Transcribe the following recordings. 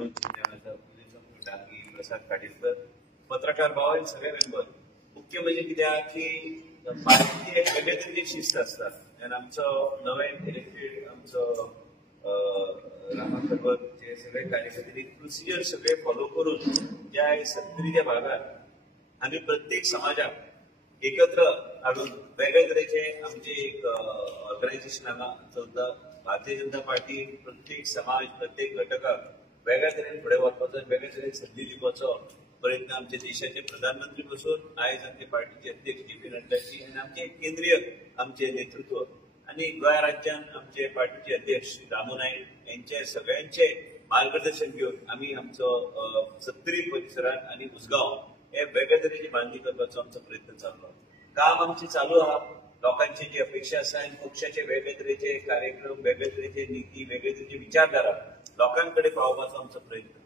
डांगी प्रसाद काटिलकर पत्रकार भाव आनी सगळे मेंबर मुख्य म्हणजे कित्याक की पार्टीची एक वेगळे तरेची शिस्त आसता आनी आमचो नवें इलेक्टेड आमचो रामाखरवत जे सगळे कार्यकर्ते प्रोसिजर सगळे फॉलो करून ज्या 70 भागात आमी प्रत्येक समाजाक एकत्र हाडून वेगळे तरेचे आमचे एक ऑर्गनायझेशन हांगा चलता. भारतीय जनता पार्टी प्रत्येक समाज प्रत्येक घटकाक वेगळ्या तरेन फुडें वचपाचो वेगळ्या तरेन संधी दिवपाचो प्रयत्न आमचे देशाचे प्रधानमंत्री पासून आयज आमचे पार्टीचे अध्यक्ष जे पी नड्डाजी आनी आमचे केंद्रीय आमचे नेतृत्व आनी गोंय राज्यात आमचे पार्टीचे अध्यक्ष रामू नायक यांचे सगळ्यांचे मार्गदर्शन घेऊन आम्ही आमचो 70 परिसरात आणि उसगांव हे वेगळ्या तरेची बांधणी करपाचो आमचो प्रयत्न चालू आहा. काम आमचे चालू आहा. लोकांची जी अपेक्षा आसा आनी पक्षाचे वेगळे तरेचे कार्यक्रम वेगळे तरेचे नीती वेगळे तरेचे विचारधारा लोकांकडे पावपाचो आमचो प्रयत्न.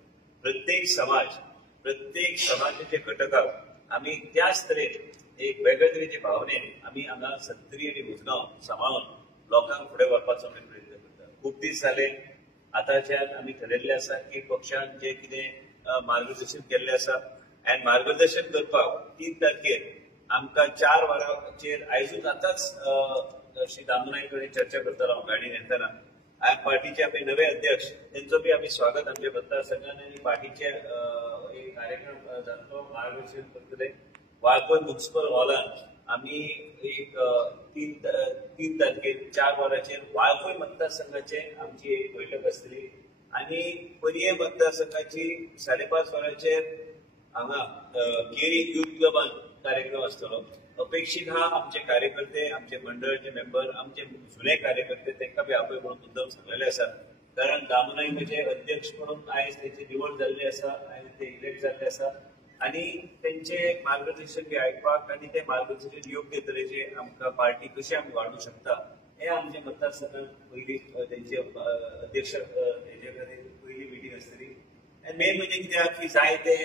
प्रत्येक समाजाचे घटकाक आम्ही त्याच तरेन एक वेगळे तरेचे भावनेन आम्ही हांगा 70 आनी उसगांव सांबाळून लोकांक फुडें व्हरपाचो आमी प्रयत्न करता. खूब दीस जाले आतांच्यान आमी ठरयल्ले आसा की पक्षान जे कितें मार्गदर्शन केल्ले आसा आनी मार्गदर्शन करपाक 3 तारखेर आमकां 4 वरांचेर आयजूच आतांच श्री रामू नायक कडेन चर्चा करतालो हांव गाडयेन येताना. पार्टीचे आमचे नवे अध्यक्ष त्यांचो बी आमी स्वागत आमच्या मतदारसंघात आनी पार्टीचे एक कार्यक्रम जातलो मार्गदर्शन करतले. वाळपय म्युनिसिपल हॉलान आमी एक 3 तारखेर 4 वरांचेर वाळपय मतदारसंघाचे आमची एक बैठक आसतली आनी पर्ये मतदारसंघाची 5:30 वरांचेर हांगा केरी युथ क्लबान कार्यक्रम आसतलो. अपेक्षीत हा आमचे कार्यकर्ते आमचे मंडळाचे मेंबर आमचे जुने कार्यकर्ते तांकां बी आपय म्हणून मुद्दम सांगलेले आसा. कारण रामू नायकाचे अध्यक्ष म्हणून आयज तेंची निवड जाल्ली आसा आनी ते इलेक्ट जाल्ले आसा आनी तेंचे मार्गदर्शन बी आयकपाक आनी ते मार्गदर्शन योग्य तरेचे आमकां पार्टी कशी आमी वाडूंक शकता हे आमचे मतदारसंघात पयली तेंचे अध्यक्ष हेजे खातीर पयली मिटींग आसतली. आनी मेन म्हणजे कित्याक की जाय ते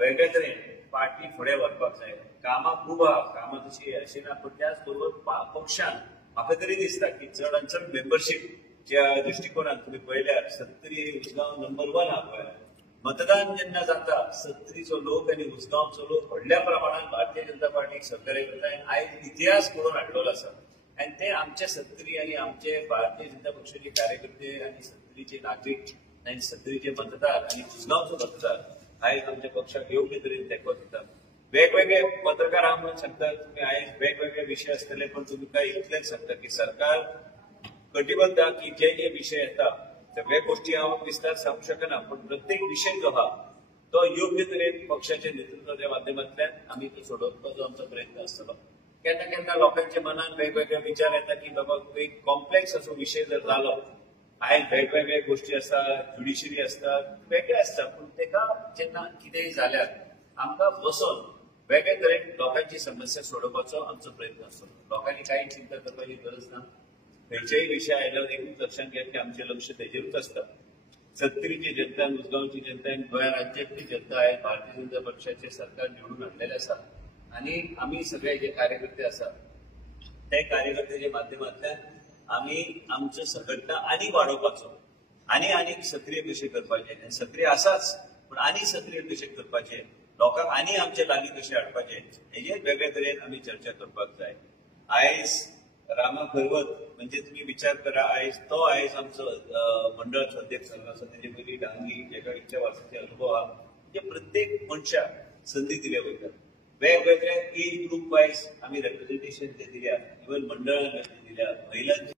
वेगळे तरेन पार्टी फुडें व्हरपाक जाय. कामां खूब आहा. कामां तशी अशी ना पूण त्याच बरोबर पक्षान म्हाका तरी दिसता की चड आनी चड मेंबरशीप ज्या दृश्टिकोनात तुम्ही पळयल्यार 70 उसगांव नंबर 1 हा गोंयांत. मतदान जेन्ना जाता 70चो लोक आनी उसगांवचो लोक व्हडल्या प्रमाणात भारतीय जनता पार्टीक सहकार्य करता आनी आयज इतिहास करून हाडलेलो आसा. आनी ते आमचे 70 आनी आमचे भारतीय जनता पक्षाचे कार्यकर्ते आनी 70चे नागरीक आनी 70चे मतदार आनी उसगांवचो मतदार आयज आमच्या पक्षाक योग्य तरेन तेंको दिता. वेगवेगळे पत्रकार हांव म्हणून सांगता तुम्ही आयज वेगवेगळे विशय आसतले पण तुम्ही काय इतलेंच सांगता की सरकार कटिबद्ध की जे विषय येता सगळे गोष्टी हांव विस्तार सांगू शकना पण प्रत्येक विषय जो आहा तो योग्य तरेन पक्षाच्या नेतृत्वाच्या माध्यमांतल्यान आमी तो सोडोवपाचो आमचो प्रयत्न आसतलो. केन्ना केन्ना लोकांच्या मनात वेगवेगळे विचार येता की बाबा एक कॉम्प्लेक्स असो विषय जर जालो आयज वेगवेगळे गोष्टी आसा ज्युडिशरी आसता वेगळे आसता पूण तेका जेन्ना कितेंय जाल्यार आमकां बसून वेगळे तरेन लोकांची समस्या सोडोवपाचो आमचो प्रयत्न आसतलो. लोकांनी काही चिंता करपाची गरज ना. खंयचेय विशय आयल्यावर एकूच लक्षात घ्या की आमचे लक्ष तेजेरूच आसता. 70ची जनता उसगांवची जनता आनी गोंय राज्यातली जनता आयज भारतीय जनता पक्षाचे सरकार निवडून हाडलेले आसा आनी आमी सगळे जे कार्यकर्ते आसा ते कार्यकर्त्याच्या माध्यमांतल्यान आमी आमचो संघटना आनी वाडोवपाचो आनी सक्रीय कशें करपाचें सक्रीय आसाच पूण आनी सक्रीय कशें करपाचें लोकांक आनी आमचे लागीं कशें हाडपाचें हेजेर वेगळे तरेन आमी चर्चा करपाक जाय. आयज रामाखरवत म्हणजे तुम्ही विचार करा आयज आमचो मंडळाचो अध्यक्ष जाल्लो आसा तेजे पयलीं डांगी जेका 100 वर्सांचे अनुभव आहा म्हणजे प्रत्येक मनशाक संदी दिल्या वयतात. वेगवेगळे एज ग्रुप वायज आमी रिप्रेझेंटेशन दिल्या इवन मंडळान दिल्या महिलांची